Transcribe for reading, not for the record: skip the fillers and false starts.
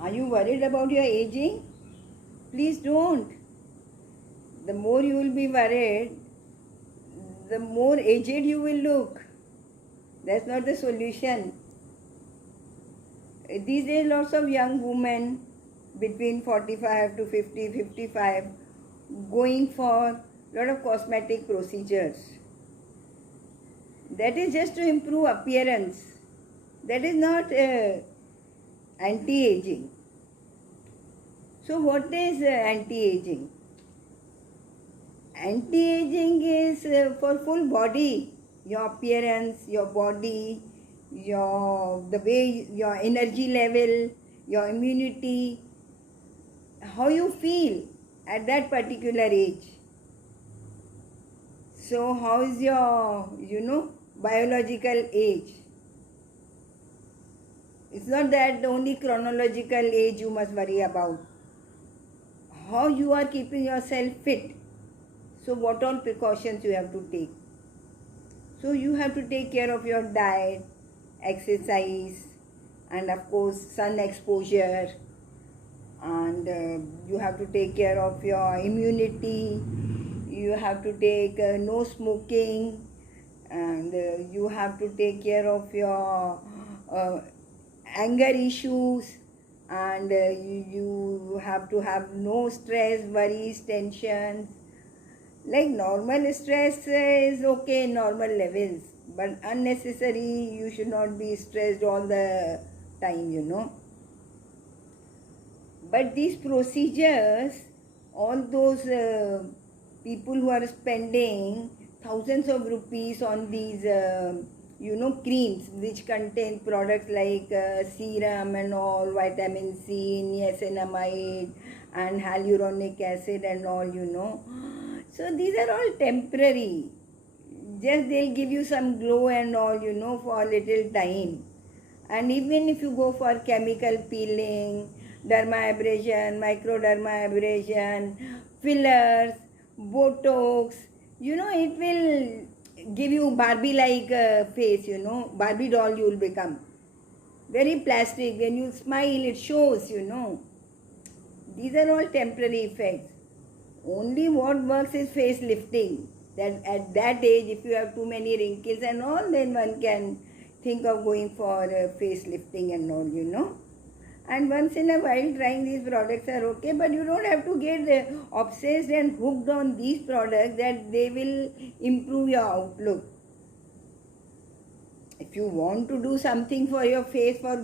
Are you worried about your aging? Please don't. The more you will be worried, the more aged you will look. That's not the solution. These days, lots of young women between 45 to 50, 55 going for a lot of cosmetic procedures. That is just to improve appearance. That is not anti-aging. So what is anti-aging? Anti-aging is for full body, your appearance, your body, the way your energy level, your immunity, how you feel at that particular age. So how is your biological age? It's not that only chronological age you must worry about. How you are keeping yourself fit. So what all precautions you have to take? So you have to take care of your diet, exercise, and of course sun exposure, and you have to take care of your immunity. You have to take no smoking, and you have to take care of your anger issues, and you have to have no stress, worries, tensions. Like normal stress is okay in normal levels, but unnecessary, you should not be stressed all the time. But these procedures, all those people who are spending thousands of rupees on these creams which contain products like serum and all, vitamin C, niacinamide and hyaluronic acid and all. So these are all temporary. Just they'll give you some glow and all, for a little time. And even if you go for chemical peeling, dermabrasion, microdermabrasion, fillers, botox, it will give you Barbie-like face, Barbie doll you will become. Very plastic. When you smile, it shows, These are all temporary effects. Only what works is face lifting. That at that age, if you have too many wrinkles and all, then one can think of going for face lifting and all. And once in a while, trying these products are okay, but you don't have to get obsessed and hooked on these products that they will improve your outlook. If you want to do something for your face, for